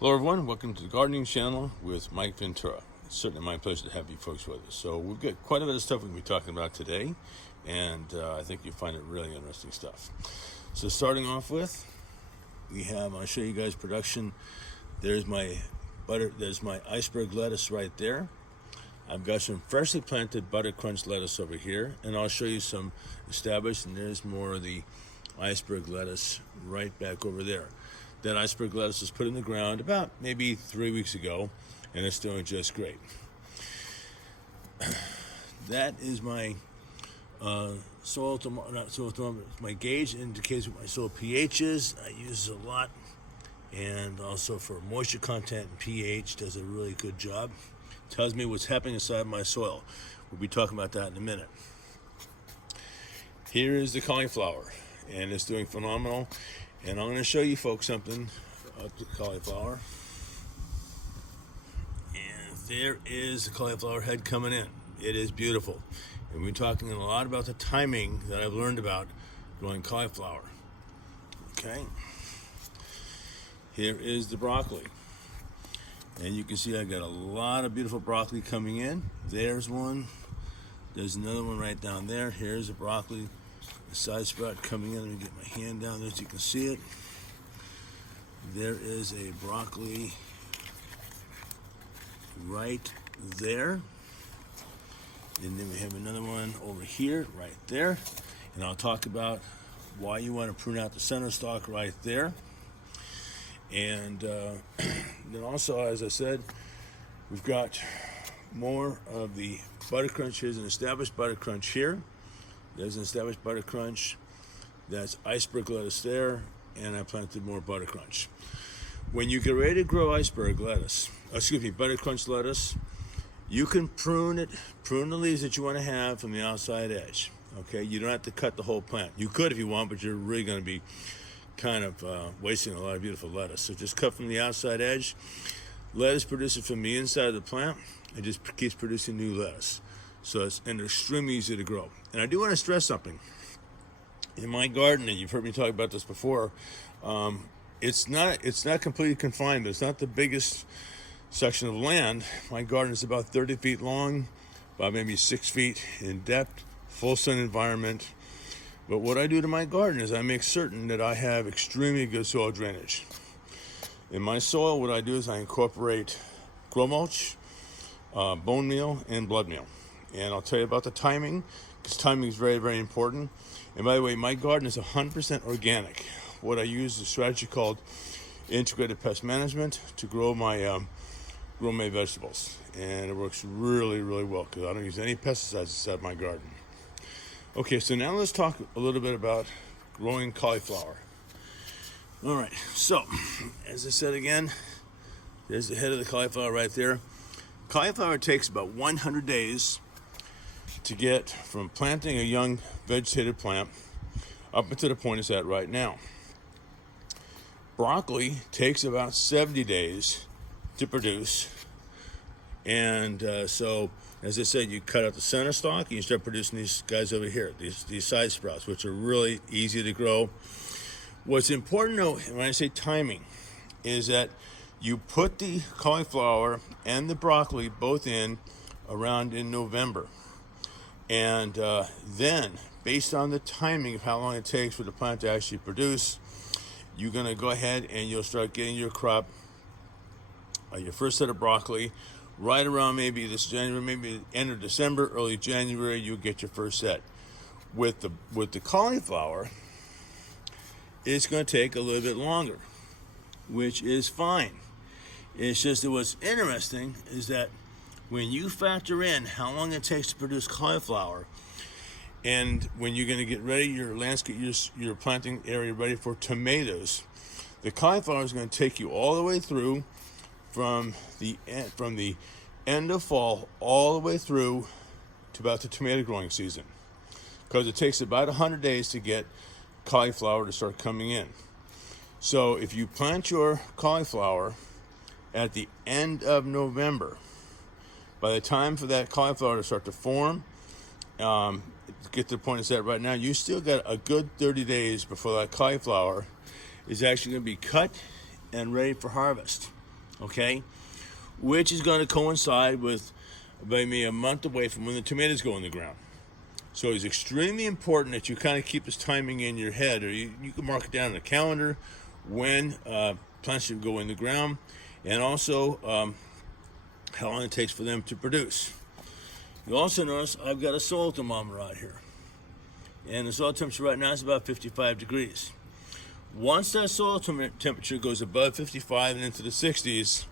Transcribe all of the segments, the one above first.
Hello everyone, welcome to the gardening channel with Mike Ventura. It's certainly my pleasure to have you folks with us. So we've got quite a bit of stuff we're going to be talking about today, and I think you'll find it really interesting stuff. So starting off with, I'll show you guys production. There's my iceberg lettuce right there. I've got some freshly planted butter crunch lettuce over here, and I'll show you some established, and there's more of the iceberg lettuce right back over there. That iceberg lettuce was put in the ground about maybe 3 weeks ago, and it's doing just great. That is my my gauge indicates what my soil pH is. I use it a lot, and also for moisture content and pH does a really good job. Tells me what's happening inside my soil. We'll be talking about that in a minute. Here is the cauliflower, and it's doing phenomenal. And I'm going to show you folks something about the cauliflower. And there is the cauliflower head coming in. It is beautiful. And we're talking a lot about the timing that I've learned about growing cauliflower. Okay. Here is the broccoli. And you can see I got a lot of beautiful broccoli coming in. There's one. There's another one right down there. Here's a broccoli. The side sprout coming in. Let me get my hand down there so you can see it. There is a broccoli right there. And then we have another one over here, right there. And I'll talk about why you want to prune out the center stalk right there. And then also, as I said, we've got more of the butter crunch. Here's an established butter crunch here. There's an established butter crunch. That's iceberg lettuce there, and I planted more butter crunch. When you get ready to grow butter crunch lettuce, you can prune the leaves that you want to have from the outside edge. Okay, you don't have to cut the whole plant. You could if you want, but you're really going to be kind of wasting a lot of beautiful lettuce. So just cut from the outside edge. Lettuce produces from the inside of the plant. It just keeps producing new lettuce. So it's extremely easy to grow. And I do want to stress something. In my garden, and you've heard me talk about this before, it's not completely confined. It's not the biggest section of land. My garden is about 30 feet long, about maybe 6 feet in depth, full sun environment. But what I do to my garden is I make certain that I have extremely good soil drainage. In my soil, what I do is I incorporate grow mulch, bone meal, and blood meal. And I'll tell you about the timing, because timing is very, very important. And by the way, my garden is 100% organic. What I use is a strategy called integrated pest management to grow my vegetables. And it works really, really well, because I don't use any pesticides inside my garden. Okay, so now let's talk a little bit about growing cauliflower. All right, so as I said again, there's the head of the cauliflower right there. Cauliflower takes about 100 days to get from planting a young vegetative plant up to the point it's at right now. Broccoli takes about 70 days to produce. And so, as I said, you cut out the center stalk and you start producing these guys over here, these side sprouts, which are really easy to grow. What's important to know when I say timing is that you put the cauliflower and the broccoli both in around in November. And then, based on the timing of how long it takes for the plant to actually produce, you're going to go ahead and you'll start getting your crop, your first set of broccoli, right around maybe this January, maybe end of December, early January, you'll get your first set. With the cauliflower, it's going to take a little bit longer, which is fine. It's just that what's interesting is that when you factor in how long it takes to produce cauliflower, and when you're going to get ready your landscape, your planting area ready for tomatoes, the cauliflower is going to take you all the way through from the end of fall all the way through to about the tomato growing season, because it takes about 100 days to get cauliflower to start coming in. So if you plant your cauliflower at the end of November, by the time for that cauliflower to start to form, get to the point it's at right now, you still got a good 30 days before that cauliflower is actually going to be cut and ready for harvest. okay, which is going to coincide with maybe a month away from when the tomatoes go in the ground. So it's extremely important that you kind of keep this timing in your head, or you can mark it down on a calendar when plants should go in the ground, and also how long it takes for them to produce. You also notice I've got a soil thermometer out here, and the soil temperature right now is about 55 degrees. Once that soil temperature goes above 55 and into the 60s,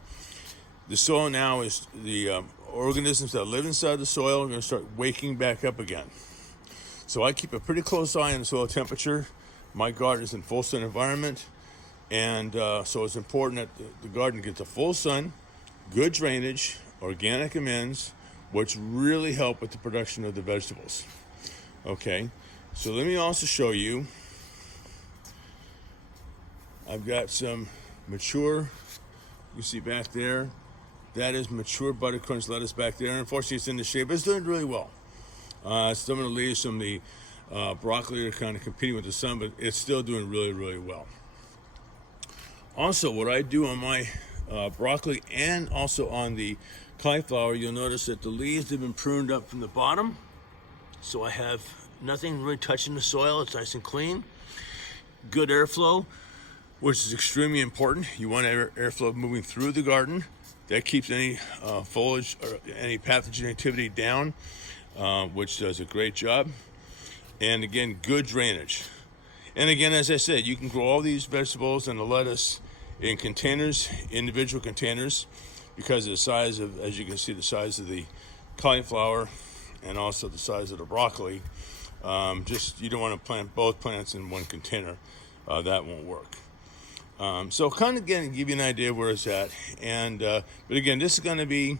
the soil now is the organisms that live inside the soil are going to start waking back up again. So I keep a pretty close eye on the soil temperature. My garden is in full sun environment, and so it's important that the garden gets a full sun, good drainage, organic amends, which really help with the production of the vegetables. Okay, so let me also show you. I've got some mature, you see back there, that is mature buttercrunch lettuce back there. Unfortunately, it's in the shade, but it's doing really well. Some of the leaves from the broccoli are kind of competing with the sun, but it's still doing really, really well. Also, what I do on my broccoli and also on the cauliflower, you'll notice that the leaves have been pruned up from the bottom, so I have nothing really touching the soil. It's nice and clean. Good airflow, which is extremely important. You want airflow moving through the garden. That keeps any foliage or any pathogen activity down, which does a great job. And again, good drainage. And again, as I said, you can grow all these vegetables and the lettuce in containers, individual containers, because of the size of, as you can see, the size of the cauliflower and also the size of the broccoli. Just, you don't want to plant both plants in one container. That won't work. So kind of again, give you an idea where it's at. And but again, this is going to be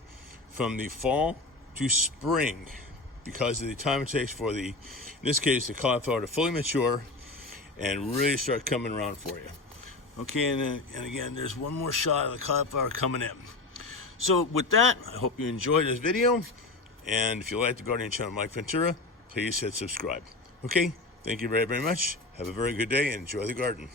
from the fall to spring, because of the time it takes for the, in this case, the cauliflower to fully mature and really start coming around for you. Okay, and again, there's one more shot of the cauliflower coming in. So with that, I hope you enjoyed this video. And if you like the gardening channel, Mike Ventura, please hit subscribe. Okay, thank you very, very much. Have a very good day and enjoy the garden.